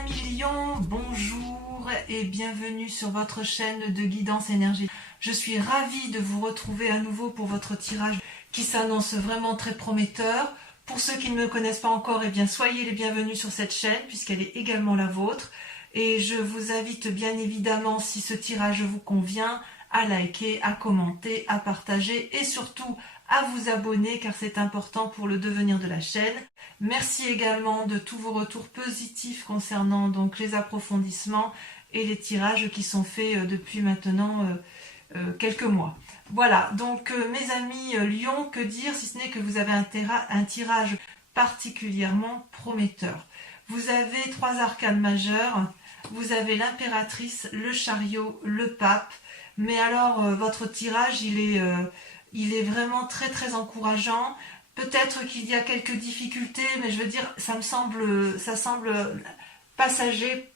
amis Lion, bonjour et bienvenue sur votre chaîne de guidance énergétique. Je suis ravie de vous retrouver à nouveau pour votre tirage qui s'annonce vraiment très prometteur. Pour ceux qui ne me connaissent pas encore, eh bien soyez les bienvenus sur cette chaîne puisqu'elle est également la vôtre. Et je vous invite bien évidemment, si ce tirage vous convient, à liker, à commenter, à partager et surtout à vous abonner car c'est important pour le devenir de la chaîne. Merci également de tous vos retours positifs concernant donc les approfondissements et les tirages qui sont faits depuis maintenant quelques mois. Voilà, donc mes amis Lion, que dire si ce n'est que vous avez un tirage particulièrement prometteur. Vous avez trois arcanes majeures, vous avez l'impératrice, le chariot, le pape, mais alors votre tirage il est vraiment très très encourageant. Peut-être qu'il y a quelques difficultés, mais je veux dire, ça semble passager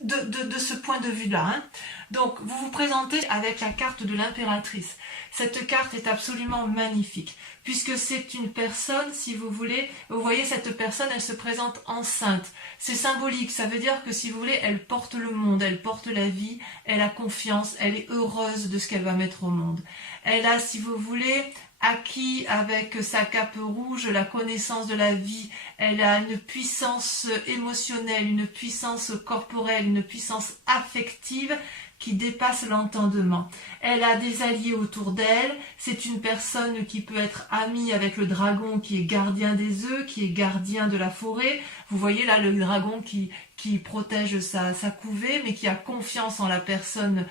de ce point de vue-là. Hein. Donc, vous vous présentez avec la carte de l'impératrice. Cette carte est absolument magnifique, puisque c'est une personne, si vous voulez, vous voyez cette personne, elle se présente enceinte. C'est symbolique, ça veut dire que si vous voulez, elle porte le monde, elle porte la vie, elle a confiance, elle est heureuse de ce qu'elle va mettre au monde. Elle a, si vous voulez, acquis avec sa cape rouge la connaissance de la vie, elle a une puissance émotionnelle, une puissance corporelle, une puissance affective qui dépasse l'entendement. Elle a des alliés autour d'elle, c'est une personne qui peut être amie avec le dragon qui est gardien des œufs, qui est gardien de la forêt. Vous voyez là le dragon qui protège sa couvée, mais qui a confiance en la personne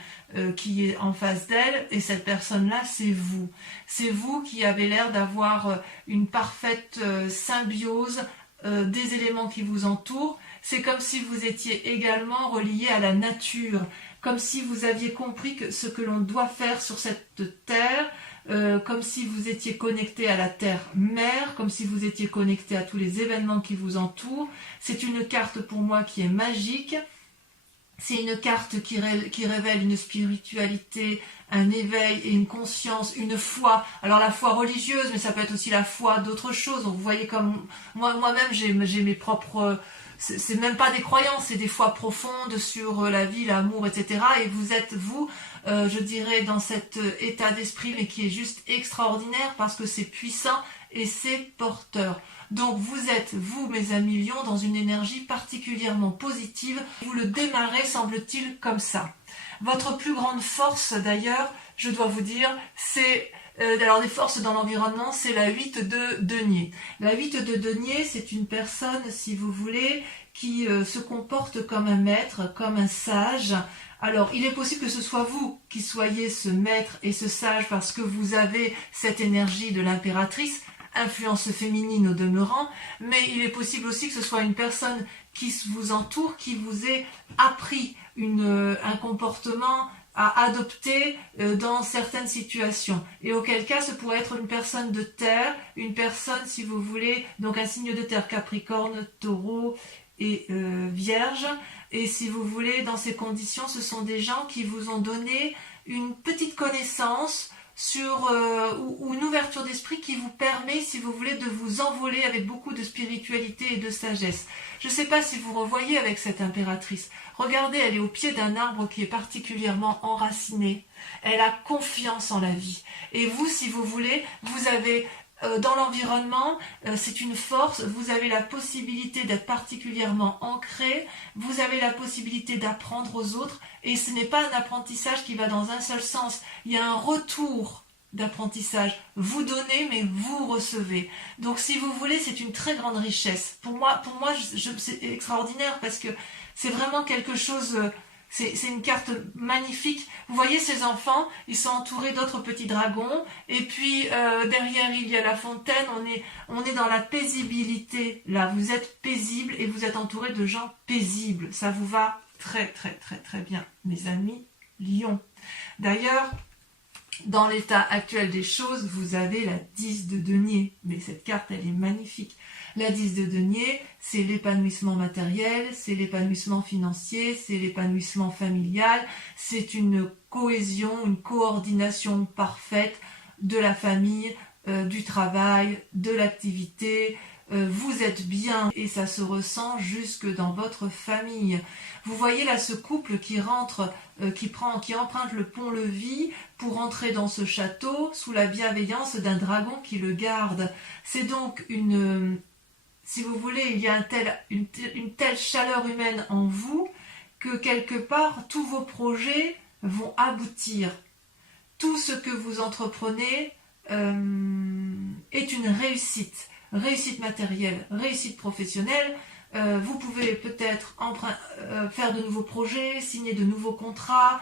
qui est en face d'elle, et cette personne-là, c'est vous. C'est vous qui avez l'air d'avoir une parfaite symbiose des éléments qui vous entourent. C'est comme si vous étiez également relié à la nature, comme si vous aviez compris ce que l'on doit faire sur cette terre, comme si vous étiez connecté à la terre-mère, comme si vous étiez connecté à tous les événements qui vous entourent. C'est une carte pour moi qui est magique. C'est une carte qui révèle une spiritualité, un éveil et une conscience, une foi. Alors la foi religieuse, mais ça peut être aussi la foi d'autres choses. Donc, vous voyez comme moi-même j'ai mes propres... C'est même pas des croyances, c'est des foi profondes sur la vie, l'amour, etc. Et vous êtes, vous, je dirais, dans cet état d'esprit, mais qui est juste extraordinaire parce que c'est puissant et c'est porteur. Donc vous êtes, vous mes amis Lion, dans une énergie particulièrement positive. Vous le démarrez, semble-t-il, comme ça. Votre plus grande force, d'ailleurs, je dois vous dire, c'est... alors des forces dans l'environnement, c'est la 8 de denier. La 8 de denier, c'est une personne, si vous voulez, qui se comporte comme un maître, comme un sage. Alors, il est possible que ce soit vous qui soyez ce maître et ce sage parce que vous avez cette énergie de l'impératrice, influence féminine au demeurant, mais il est possible aussi que ce soit une personne qui vous entoure, qui vous ait appris un comportement à adopter dans certaines situations. Et auquel cas, ce pourrait être une personne de terre, une personne, si vous voulez, donc un signe de terre, Capricorne, Taureau et Vierge. Et si vous voulez, dans ces conditions, ce sont des gens qui vous ont donné une petite connaissance sur ou une ouverture d'esprit qui vous permet, si vous voulez, de vous envoler avec beaucoup de spiritualité et de sagesse. Je ne sais pas si vous revoyez avec cette impératrice. Regardez, elle est au pied d'un arbre qui est particulièrement enraciné. Elle a confiance en la vie. Et vous, si vous voulez, vous avez... dans l'environnement, c'est une force, vous avez la possibilité d'être particulièrement ancré, vous avez la possibilité d'apprendre aux autres, et ce n'est pas un apprentissage qui va dans un seul sens, il y a un retour d'apprentissage, vous donnez mais vous recevez. Donc si vous voulez, c'est une très grande richesse. Pour moi c'est extraordinaire parce que c'est vraiment quelque chose... C'est une carte magnifique. Vous voyez ces enfants, ils sont entourés d'autres petits dragons. Et puis derrière il y a la fontaine. On est dans la paisibilité. Là, vous êtes paisible et vous êtes entouré de gens paisibles. Ça vous va très très très très bien, mes amis Lion. D'ailleurs, dans l'état actuel des choses, vous avez la 10 de denier. Mais cette carte, elle est magnifique. La 10 de denier, c'est l'épanouissement matériel, c'est l'épanouissement financier, c'est l'épanouissement familial, c'est une cohésion, une coordination parfaite de la famille, du travail, de l'activité, vous êtes bien et ça se ressent jusque dans votre famille. Vous voyez là ce couple qui rentre, qui emprunte le pont-levis pour entrer dans ce château sous la bienveillance d'un dragon qui le garde. C'est donc si vous voulez, il y a une telle chaleur humaine en vous que quelque part tous vos projets vont aboutir. Tout ce que vous entreprenez est une réussite. Réussite matérielle, réussite professionnelle. Vous pouvez peut-être faire de nouveaux projets, signer de nouveaux contrats,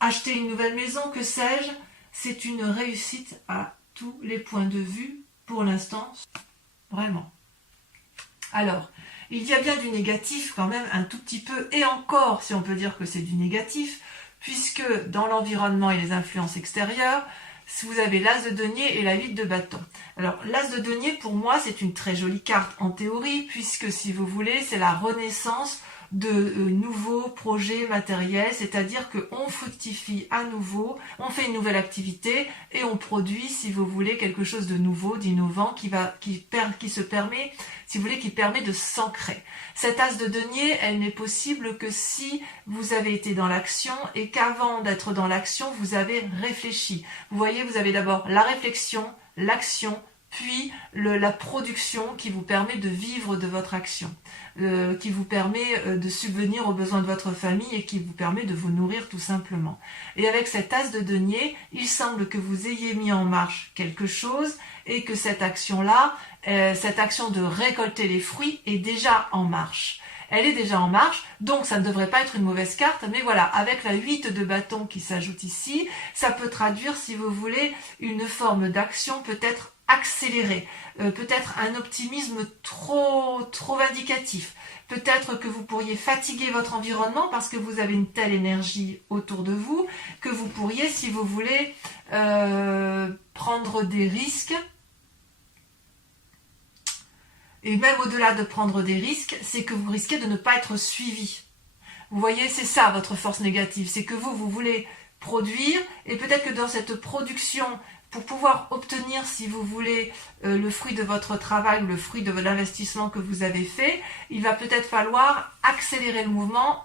acheter une nouvelle maison, que sais-je. C'est une réussite à tous les points de vue pour l'instant, vraiment. Alors, il y a bien du négatif quand même un tout petit peu, et encore si on peut dire que c'est du négatif, puisque dans l'environnement et les influences extérieures, vous avez l'as de denier et la 8 de bâton. Alors l'as de denier pour moi c'est une très jolie carte en théorie, puisque si vous voulez c'est la renaissance de nouveaux projets matériels, c'est-à-dire qu'on fructifie à nouveau, on fait une nouvelle activité et on produit, si vous voulez, quelque chose de nouveau, d'innovant, qui se permet, si vous voulez, qui permet de s'ancrer. Cette as de denier, elle n'est possible que si vous avez été dans l'action et qu'avant d'être dans l'action, vous avez réfléchi. Vous voyez, vous avez d'abord la réflexion, l'action, puis la production qui vous permet de vivre de votre action, qui vous permet de subvenir aux besoins de votre famille et qui vous permet de vous nourrir tout simplement. Et avec cette as de denier, il semble que vous ayez mis en marche quelque chose et que cette action-là, cette action de récolter les fruits est déjà en marche. Elle est déjà en marche, donc ça ne devrait pas être une mauvaise carte, mais voilà, avec la 8 de bâton qui s'ajoute ici, ça peut traduire, si vous voulez, une forme d'action peut-être accélérée, peut-être un optimisme trop vindicatif, peut-être que vous pourriez fatiguer votre environnement parce que vous avez une telle énergie autour de vous, que vous pourriez, si vous voulez, prendre des risques. Et même au-delà de prendre des risques, c'est que vous risquez de ne pas être suivi. Vous voyez, c'est ça votre force négative, c'est que vous voulez produire, et peut-être que dans cette production, pour pouvoir obtenir, si vous voulez, le fruit de votre travail, le fruit de l'investissement que vous avez fait, il va peut-être falloir accélérer le mouvement,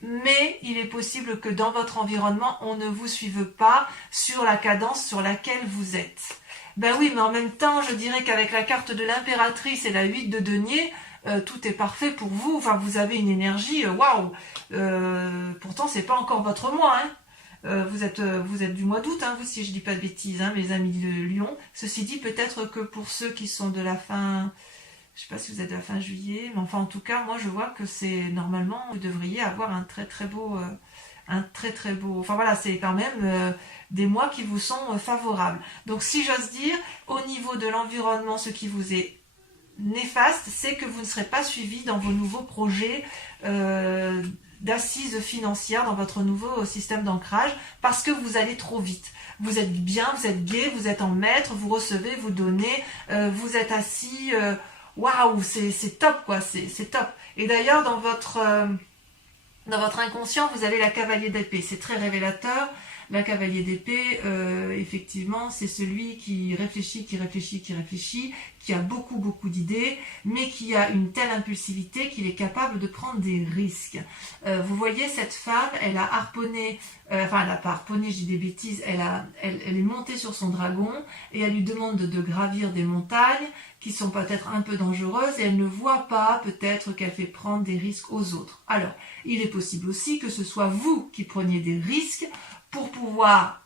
mais il est possible que dans votre environnement, on ne vous suive pas sur la cadence sur laquelle vous êtes. Ben oui, mais en même temps, je dirais qu'avec la carte de l'impératrice et la 8 de denier, tout est parfait pour vous. Enfin, vous avez une énergie, waouh. Pourtant, c'est pas encore votre mois, hein. Vous êtes du mois d'août, hein, vous, si je dis pas de bêtises, hein, mes amis de Lyon. Ceci dit, peut-être que pour ceux qui sont de la fin, je sais pas si vous êtes de la fin juillet, mais enfin, en tout cas, moi, je vois que c'est normalement, vous devriez avoir un très très beau, enfin voilà, c'est quand même des mois qui vous sont favorables. Donc, si j'ose dire, au niveau de l'environnement, ce qui vous est néfaste, c'est que vous ne serez pas suivi dans vos nouveaux projets d'assises financières, dans votre nouveau système d'ancrage, parce que vous allez trop vite. Vous êtes bien, vous êtes gai, vous êtes en maître, vous recevez, vous donnez, vous êtes assis, waouh, c'est top quoi, c'est top. Et d'ailleurs, dans votre inconscient, vous avez la cavalier d'épée, c'est très révélateur. La cavalier d'épée, effectivement, c'est celui qui réfléchit, qui a beaucoup d'idées, mais qui a une telle impulsivité qu'il est capable de prendre des risques. Vous voyez, cette femme, elle a harponné, enfin elle n'a pas harponné, je dis des bêtises, elle est montée sur son dragon et elle lui demande de gravir des montagnes qui sont peut-être un peu dangereuses et elle ne voit pas peut-être qu'elle fait prendre des risques aux autres. Alors, il est possible aussi que ce soit vous qui preniez des risques pour pouvoir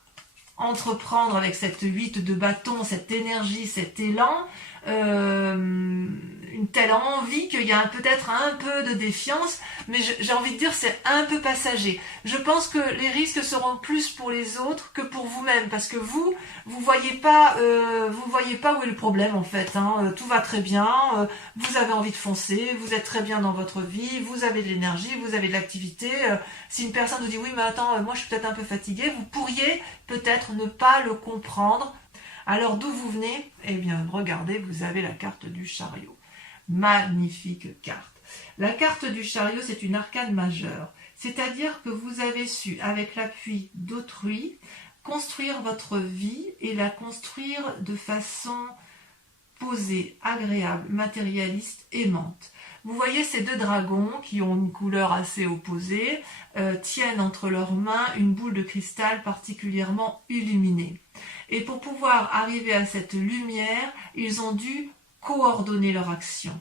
entreprendre avec cette 8 de bâton, cette énergie, cet élan, une telle envie qu'il y a peut-être un peu de défiance, mais j'ai envie de dire c'est un peu passager. Je pense que les risques seront plus pour les autres que pour vous-même, parce que vous voyez pas où est le problème en fait, hein. Tout va très bien, vous avez envie de foncer, vous êtes très bien dans votre vie, vous avez de l'énergie, vous avez de l'activité. Si une personne vous dit oui mais attends, moi je suis peut-être un peu fatiguée, vous pourriez peut-être ne pas le comprendre. Alors d'où vous venez? Eh bien regardez, vous avez la carte du chariot. Magnifique carte. La carte du chariot, c'est une arcane majeure. C'est-à-dire que vous avez su, avec l'appui d'autrui, construire votre vie et la construire de façon posée, agréable, matérialiste, aimante. Vous voyez ces deux dragons qui ont une couleur assez opposée, tiennent entre leurs mains une boule de cristal particulièrement illuminée. Et pour pouvoir arriver à cette lumière, ils ont dû coordonner leur action,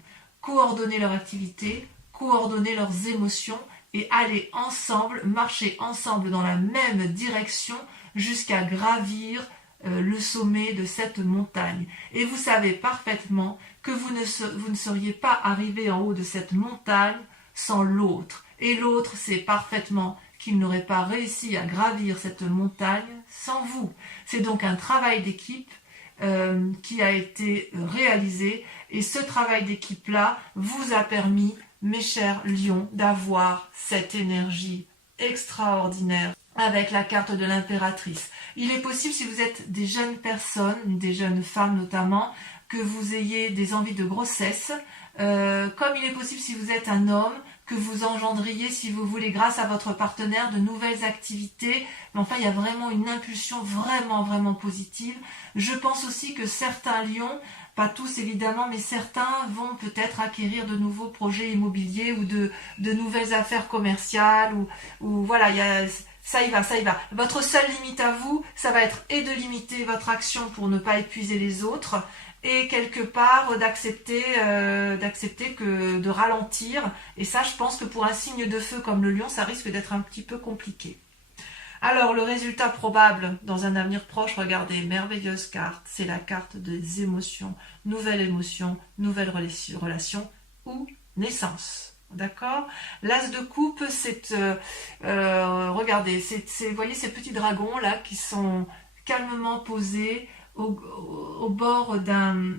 coordonner leur activité, coordonner leurs émotions et aller ensemble, marcher ensemble dans la même direction jusqu'à gravir le sommet de cette montagne. Et vous savez parfaitement que vous ne seriez pas arrivé en haut de cette montagne sans l'autre. Et l'autre sait parfaitement qu'il n'aurait pas réussi à gravir cette montagne sans vous. C'est donc un travail d'équipe qui a été réalisé. Et ce travail d'équipe-là vous a permis, mes chers lions, d'avoir cette énergie extraordinaire avec la carte de l'impératrice. Il est possible, si vous êtes des jeunes personnes, des jeunes femmes notamment, que vous ayez des envies de grossesse, comme il est possible si vous êtes un homme, que vous engendriez, si vous voulez, grâce à votre partenaire, de nouvelles activités. Mais enfin, il y a vraiment une impulsion vraiment positive. Je pense aussi que certains lions, pas tous évidemment, mais certains vont peut-être acquérir de nouveaux projets immobiliers ou de nouvelles affaires commerciales, ou voilà, ça y va. Votre seule limite à vous, ça va être et de limiter votre action pour ne pas épuiser les autres, et quelque part d'accepter de ralentir. Et ça, je pense que pour un signe de feu comme le lion, ça risque d'être un petit peu compliqué. Alors, le résultat probable dans un avenir proche, regardez, merveilleuse carte, c'est la carte des émotions, nouvelle relation ou naissance. D'accord? L'as de coupe, c'est, regardez, vous voyez ces petits dragons là qui sont calmement posés au bord d'un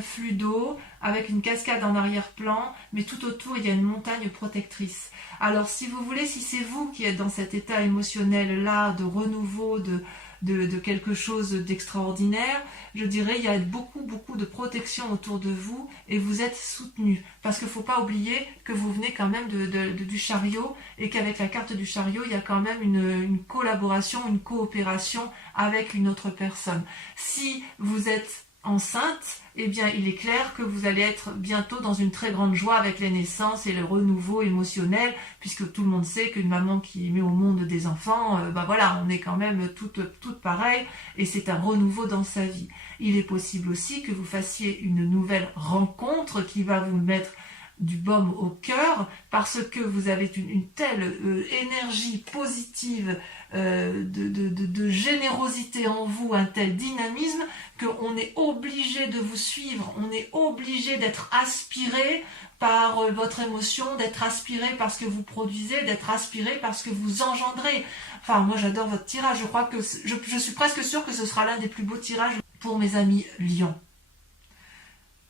flux d'eau avec une cascade en arrière-plan, mais tout autour il y a une montagne protectrice. Alors si vous voulez, si c'est vous qui êtes dans cet état émotionnel là de renouveau, de quelque chose d'extraordinaire, je dirais il y a beaucoup de protection autour de vous et vous êtes soutenu, parce qu'il ne faut pas oublier que vous venez quand même du chariot, et qu'avec la carte du chariot il y a quand même une collaboration, une coopération avec une autre personne. Si vous êtes enceinte, eh bien il est clair que vous allez être bientôt dans une très grande joie avec les naissances et le renouveau émotionnel, puisque tout le monde sait qu'une maman qui met au monde des enfants, voilà, on est quand même toutes pareilles, et c'est un renouveau dans sa vie. Il est possible aussi que vous fassiez une nouvelle rencontre qui va vous mettre du baume au cœur, parce que vous avez une telle énergie positive, de générosité en vous, un tel dynamisme, qu'on est obligé de vous suivre, on est obligé d'être aspiré par votre émotion, d'être aspiré par ce que vous produisez, d'être aspiré par ce que vous engendrez. Enfin, moi j'adore votre tirage, je crois que je suis presque sûre que ce sera l'un des plus beaux tirages pour mes amis lions.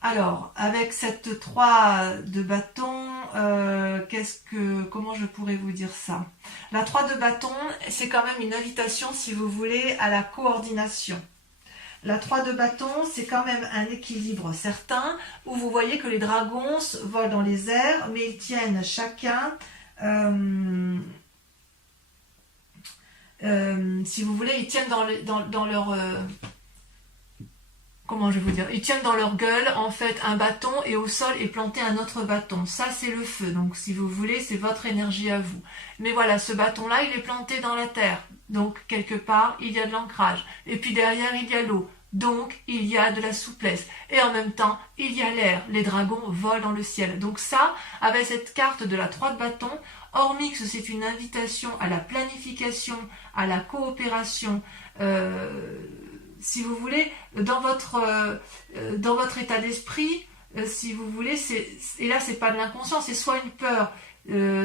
Alors, avec cette 3 de bâton, comment je pourrais vous dire ça? La 3 de bâton, c'est quand même une invitation, si vous voulez, à la coordination. La 3 de bâton, c'est quand même un équilibre certain, où vous voyez que les dragons volent dans les airs, mais ils tiennent chacun, si vous voulez, ils tiennent dans leur... comment je vais vous dire, ils tiennent dans leur gueule en fait un bâton, et au sol est planté un autre bâton. Ça c'est le feu, donc si vous voulez c'est votre énergie à vous. Mais voilà, ce bâton là il est planté dans la terre, donc quelque part il y a de l'ancrage. Et puis derrière il y a l'eau, donc il y a de la souplesse. Et en même temps il y a l'air, les dragons volent dans le ciel. Donc ça, avec cette carte de la 3 de bâton, hormis que c'est une invitation à la planification, à la coopération, si vous voulez, dans votre état d'esprit, si vous voulez, et là c'est pas de l'inconscient, c'est soit une peur,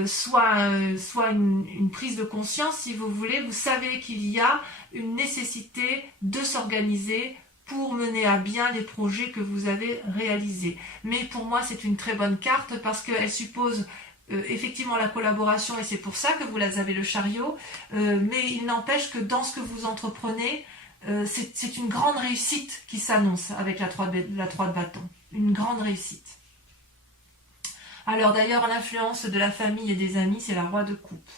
soit une prise de conscience, si vous voulez. Vous savez qu'il y a une nécessité de s'organiser pour mener à bien les projets que vous avez réalisés. Mais pour moi c'est une très bonne carte, parce qu'elle suppose effectivement la collaboration, et c'est pour ça que vous avez le chariot, mais il n'empêche que dans ce que vous entreprenez, c'est une grande réussite qui s'annonce avec la 3 de bâton. Une grande réussite. Alors d'ailleurs, l'influence de la famille et des amis, c'est la roi de coupe.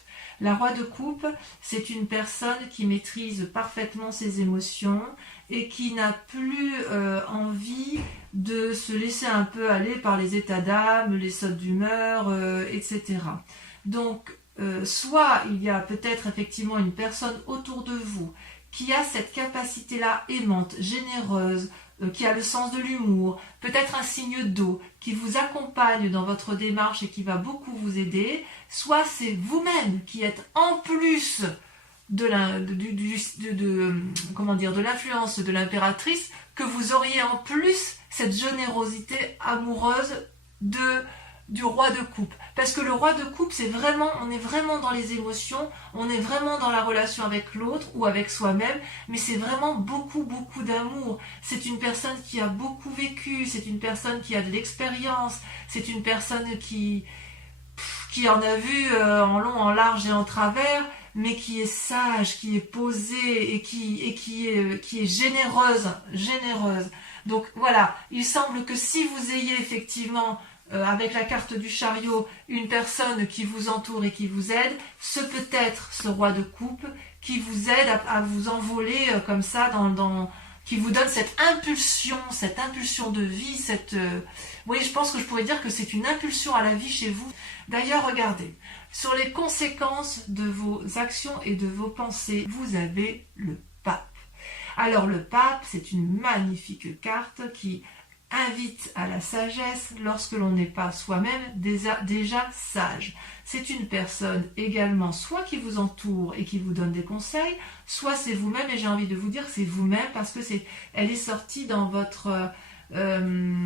La roi de coupe, c'est une personne qui maîtrise parfaitement ses émotions et qui n'a plus envie de se laisser un peu aller par les états d'âme, les sautes d'humeur, etc. Donc, soit il y a peut-être effectivement une personne autour de vous qui a cette capacité-là aimante, généreuse, qui a le sens de l'humour, peut-être un signe d'eau, qui vous accompagne dans votre démarche et qui va beaucoup vous aider, soit c'est vous-même qui êtes en plus de l'influence de l'impératrice, que vous auriez en plus cette générosité amoureuse du roi de coupe. Parce que le roi de coupe, on est vraiment dans les émotions, on est vraiment dans la relation avec l'autre ou avec soi-même, mais c'est vraiment beaucoup, beaucoup d'amour. C'est une personne qui a beaucoup vécu, c'est une personne qui a de l'expérience, c'est une personne qui en a vu en long, en large et en travers, mais qui est sage, qui est posée et qui est généreuse. Donc voilà, il semble que si vous ayez effectivement avec la carte du chariot, une personne qui vous entoure et qui vous aide, ce peut être ce roi de coupe qui vous aide à vous envoler comme ça, qui vous donne cette impulsion de vie, oui, je pense que je pourrais dire que c'est une impulsion à la vie chez vous. D'ailleurs, regardez, sur les conséquences de vos actions et de vos pensées, vous avez le pape. Alors le pape, c'est une magnifique carte qui invite à la sagesse lorsque l'on n'est pas soi-même déjà sage. C'est une personne également soit qui vous entoure et qui vous donne des conseils, soit c'est vous-même, et j'ai envie de vous dire c'est vous-même parce que elle est sortie dans votre... elle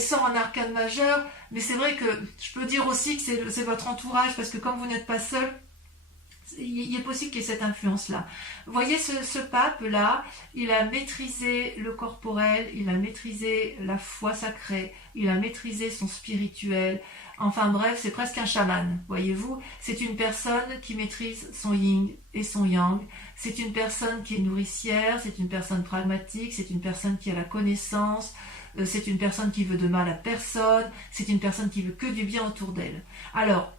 sort en arcane majeur, mais c'est vrai que je peux dire aussi que c'est votre entourage, parce que comme vous n'êtes pas seul, il est possible qu'il y ait cette influence-là. Vous voyez, ce pape-là, il a maîtrisé le corporel, il a maîtrisé la foi sacrée, il a maîtrisé son spirituel. Enfin bref, c'est presque un chaman, voyez-vous. C'est une personne qui maîtrise son yin et son yang. C'est une personne qui est nourricière, c'est une personne pragmatique, c'est une personne qui a la connaissance, c'est une personne qui veut de mal à personne, c'est une personne qui veut que du bien autour d'elle. Alors,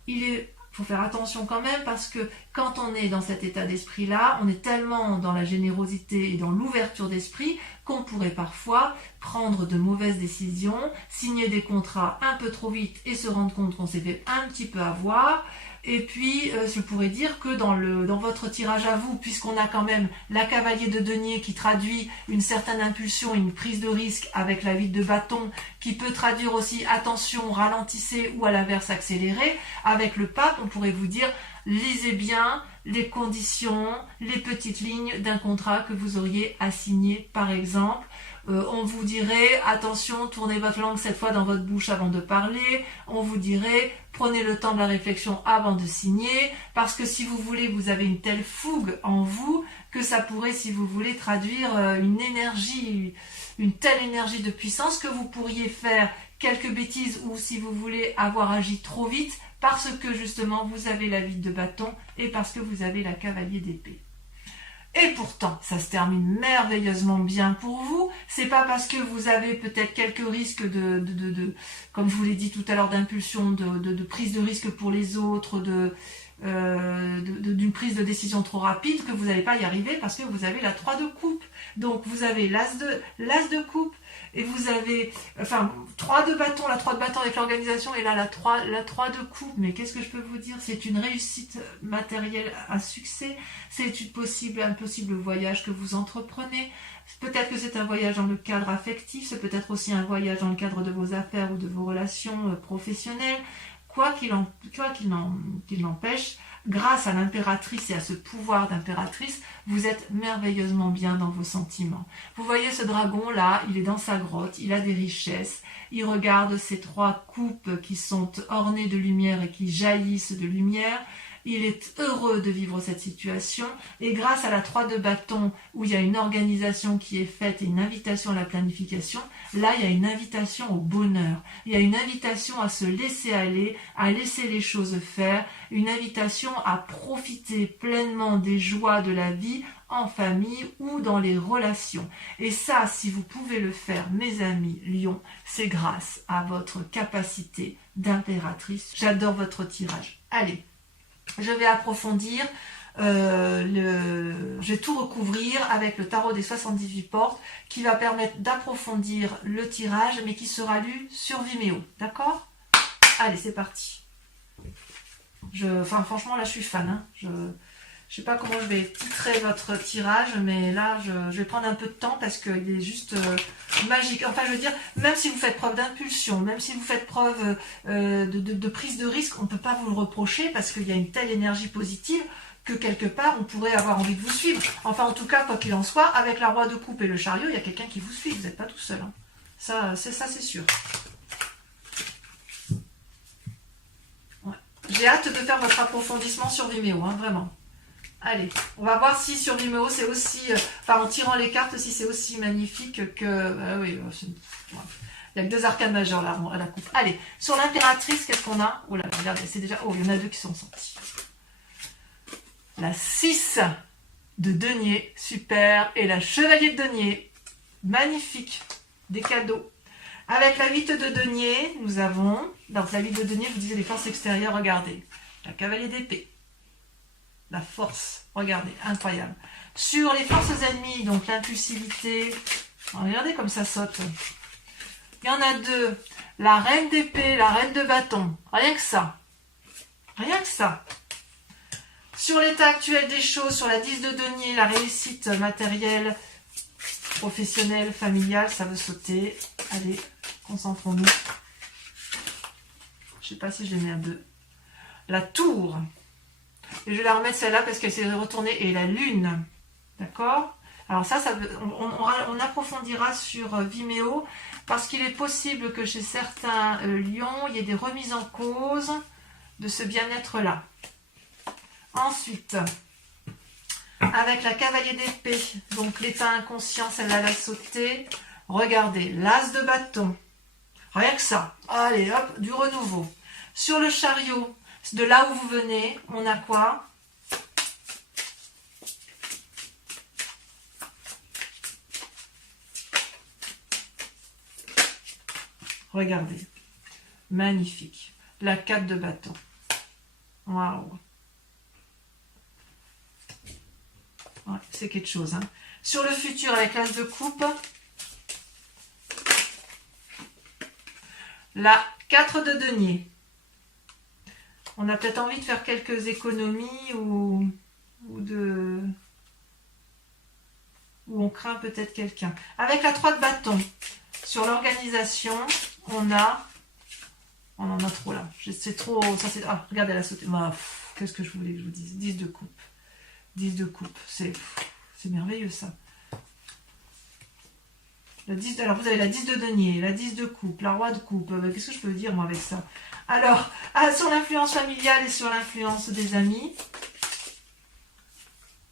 faut faire attention quand même, parce que quand on est dans cet état d'esprit-là, on est tellement dans la générosité et dans l'ouverture d'esprit qu'on pourrait parfois prendre de mauvaises décisions, signer des contrats un peu trop vite et se rendre compte qu'on s'est fait un petit peu avoir. Et puis, je pourrais dire que dans votre tirage à vous, puisqu'on a quand même la cavalier de denier qui traduit une certaine impulsion, une prise de risque avec la 8 de bâton, qui peut traduire aussi attention, ralentissez ou à l'inverse accélérez, avec le pape, on pourrait vous dire, lisez bien les conditions, les petites lignes d'un contrat que vous auriez à signer, par exemple. On vous dirait, attention, tournez votre langue cette fois dans votre bouche avant de parler. On vous dirait, prenez le temps de la réflexion avant de signer, parce que si vous voulez, vous avez une telle fougue en vous que ça pourrait, si vous voulez, traduire une telle énergie de puissance que vous pourriez faire quelques bêtises, ou si vous voulez avoir agi trop vite, parce que justement vous avez la 8 de bâton et parce que vous avez la cavalier d'épée. Et pourtant, ça se termine merveilleusement bien pour vous. C'est pas parce que vous avez peut-être quelques risques comme je vous l'ai dit tout à l'heure, d'impulsion, de prise de risque pour les autres, d'une prise de décision trop rapide que vous n'allez pas y arriver, parce que vous avez la 3 de coupe. Donc vous avez l'as de coupe, et vous avez, 3 de bâton, la 3 de bâton avec l'organisation, et là la 3 de coupe. Mais qu'est-ce que je peux vous dire? C'est une réussite matérielle à succès, c'est un possible voyage que vous entreprenez. Peut-être que c'est un voyage dans le cadre affectif, c'est peut-être aussi un voyage dans le cadre de vos affaires ou de vos relations professionnelles. Quoi qu'il n'empêche, grâce à l'impératrice et à ce pouvoir d'impératrice, vous êtes merveilleusement bien dans vos sentiments. Vous voyez ce dragon-là, il est dans sa grotte, il a des richesses, il regarde ces 3 coupes qui sont ornées de lumière et qui jaillissent de lumière. Il est heureux de vivre cette situation, et grâce à la 3 de bâton, où il y a une organisation qui est faite et une invitation à la planification, là il y a une invitation au bonheur, il y a une invitation à se laisser aller, à laisser les choses faire, une invitation à profiter pleinement des joies de la vie en famille ou dans les relations. Et ça, si vous pouvez le faire, mes amis Lion, c'est grâce à votre capacité d'impératrice. J'adore votre tirage. Allez, je vais approfondir, je vais tout recouvrir avec le tarot des 78 portes qui va permettre d'approfondir le tirage, mais qui sera lu sur Vimeo, d'accord? Allez, c'est parti. Franchement, là, je suis fan. Hein. Je sais pas comment je vais titrer votre tirage, mais là, je vais prendre un peu de temps parce qu'il est juste magique. Enfin, je veux dire, même si vous faites preuve d'impulsion, même si vous faites preuve de prise de risque, on ne peut pas vous le reprocher parce qu'il y a une telle énergie positive que quelque part, on pourrait avoir envie de vous suivre. Enfin, en tout cas, quoi qu'il en soit, avec la roi de coupe et le chariot, il y a quelqu'un qui vous suit. Vous n'êtes pas tout seul. Hein. Ça, c'est sûr. Ouais. J'ai hâte de faire votre approfondissement sur Vimeo, hein, vraiment. Allez, on va voir si sur Vimeo c'est aussi, en tirant les cartes, si c'est aussi magnifique que... oui, il n'y a que 2 arcanes majeures là, à la coupe. Allez, sur l'impératrice, qu'est-ce qu'on a? Oh là, regardez, c'est déjà... Oh, il y en a 2 qui sont sortis. La 6 de denier, super. Et la chevalier de denier, magnifique. Des cadeaux. Avec la 8 de denier, nous avons... Donc la 8 de denier, je vous disais les forces extérieures, regardez. La cavalier d'épée. La force, regardez, incroyable. Sur les forces ennemies, donc l'impulsivité, regardez comme ça saute. Il y en a 2, la reine d'épée, la reine de bâton, rien que ça. Rien que ça. Sur l'état actuel des choses, sur la 10 de denier, la réussite matérielle, professionnelle, familiale, ça veut sauter. Allez, concentrons-nous. Je ne sais pas si je les mets à 2. La tour. Et je vais la remettre celle-là parce qu'elle s'est retournée. Et la lune. D'accord? Alors ça on approfondira sur Vimeo. Parce qu'il est possible que chez certains lions, il y ait des remises en cause de ce bien-être-là. Ensuite, avec la cavalier d'épée, donc l'état inconscient, celle-là va sauter. Regardez, l'as de bâton. Rien que ça. Allez, hop, du renouveau. Sur le chariot, de là où vous venez, on a quoi? Regardez. Magnifique. La 4 de bâton. Waouh. Ouais, c'est quelque chose. Hein. Sur le futur, avec l'as de coupe, la 4 de denier. On a peut-être envie de faire quelques économies ou on craint peut-être quelqu'un. Avec la 3 de bâton, sur l'organisation, on en a trop là. C'est trop... regardez, elle a sauté. Qu'est-ce que je voulais que je vous dise? 10 de coupe. 10 de coupe. C'est merveilleux ça. Alors vous avez la 10 de denier, la 10 de coupe, la roi de coupe. Qu'est-ce que je peux dire moi avec ça? Alors, sur l'influence familiale et sur l'influence des amis,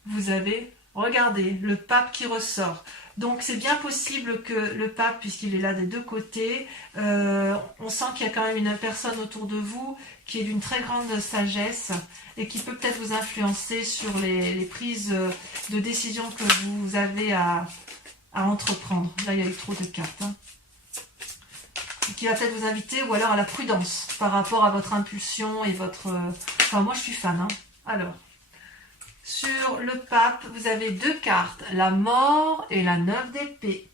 vous avez, regardez, le pape qui ressort. Donc c'est bien possible que le pape, puisqu'il est là des 2 côtés, on sent qu'il y a quand même une personne autour de vous qui est d'une très grande sagesse et qui peut peut-être vous influencer sur les prises de décision que vous avez à entreprendre. Là, il y a eu trop de cartes. Hein. Qui va peut-être vous inviter, ou alors à la prudence par rapport à votre impulsion et votre... Enfin, moi, je suis fan. Hein. Alors, sur le pape, vous avez 2 cartes. La mort et la 9 d'épée.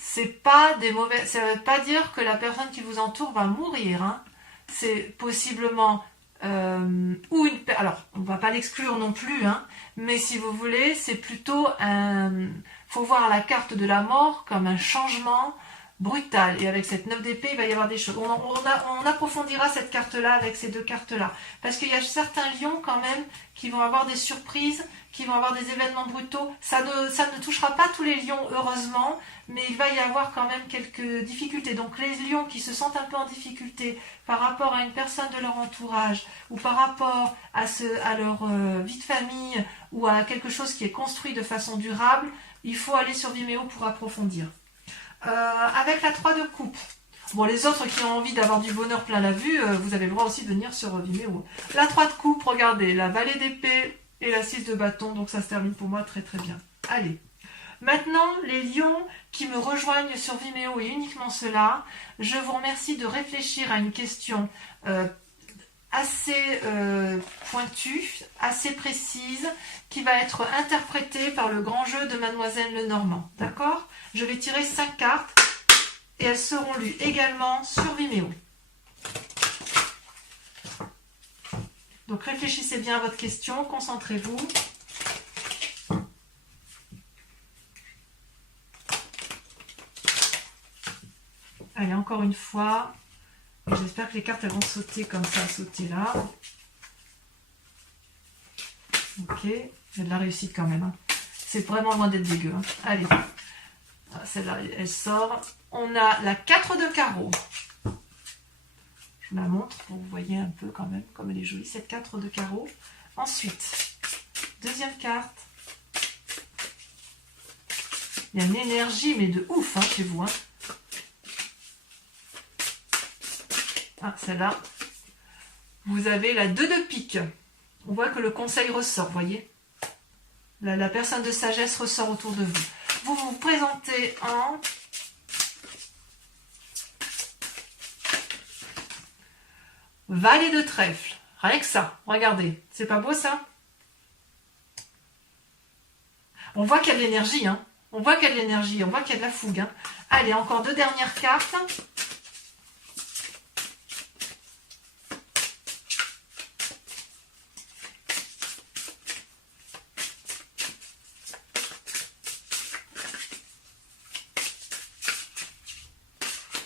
C'est pas des mauvais... Ça ne veut pas dire que la personne qui vous entoure va mourir. Hein. C'est possiblement... Alors, on ne va pas l'exclure non plus, hein, mais si vous voulez, c'est plutôt un... faut voir la carte de la mort comme un changement brutal. Et avec cette 9 d'épée, il va y avoir des choses. On approfondira cette carte-là avec ces 2 cartes-là. Parce qu'il y a certains lions quand même qui vont avoir des surprises, qui vont avoir des événements brutaux. Ça ne touchera pas tous les lions, heureusement, mais il va y avoir quand même quelques difficultés. Donc les lions qui se sentent un peu en difficulté par rapport à une personne de leur entourage ou par rapport à leur vie de famille ou à quelque chose qui est construit de façon durable, il faut aller sur Vimeo pour approfondir. Avec la 3 de coupe. Bon, les autres qui ont envie d'avoir du bonheur plein la vue, vous avez le droit aussi de venir sur Vimeo. La 3 de coupe, regardez, la vallée d'épée et la 6 de bâton, donc ça se termine pour moi très très bien. Allez, maintenant les lions qui me rejoignent sur Vimeo et uniquement ceux-là, je vous remercie de réfléchir à une question assez pointue, assez précise, qui va être interprétée par le grand jeu de Mademoiselle Lenormand. D'accord? Je vais tirer 5 cartes et elles seront lues également sur Vimeo. Donc réfléchissez bien à votre question, concentrez-vous. Allez, encore une fois. J'espère que les cartes elles vont sauter comme ça, sauter là. Ok, il y a de la réussite quand même. Hein. C'est vraiment loin d'être dégueu. Hein. Allez, celle-là, elle sort. On a la 4 de carreau. Je vous la montre pour que vous voyez un peu quand même comme elle est jolie, cette 4 de carreau. Ensuite, deuxième carte. Il y a une énergie, mais de ouf hein, chez vous. Hein. Ah, celle-là. Vous avez la 2 de pique. On voit que le conseil ressort, vous voyez. La personne de sagesse ressort autour de vous. Vous vous présentez en valet de trèfle. Rien que ça, regardez. C'est pas beau ça? On voit qu'il y a de l'énergie, hein. On voit qu'il y a de l'énergie, on voit qu'il y a de la fougue. Hein. Allez, encore 2 dernières cartes.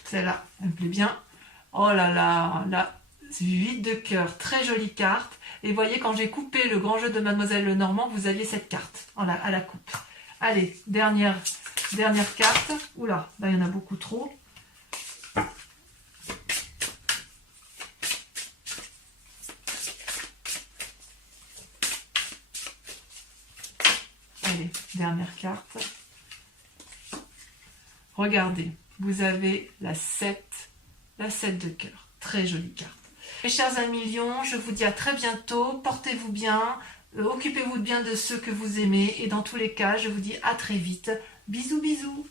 Celle-là, elle me plaît bien. Oh là là, là, c'est 8 de cœur, très jolie carte. Et voyez, quand j'ai coupé le grand jeu de Mademoiselle Lenormand, vous aviez cette carte à la coupe. Allez, dernière carte. Oula, là, il y en a beaucoup trop. Allez, dernière carte. Regardez. Vous avez la 7 de cœur. Très jolie carte. Mes chers amis lions, je vous dis à très bientôt. Portez-vous bien. Occupez-vous bien de ceux que vous aimez. Et dans tous les cas, je vous dis à très vite. Bisous, bisous.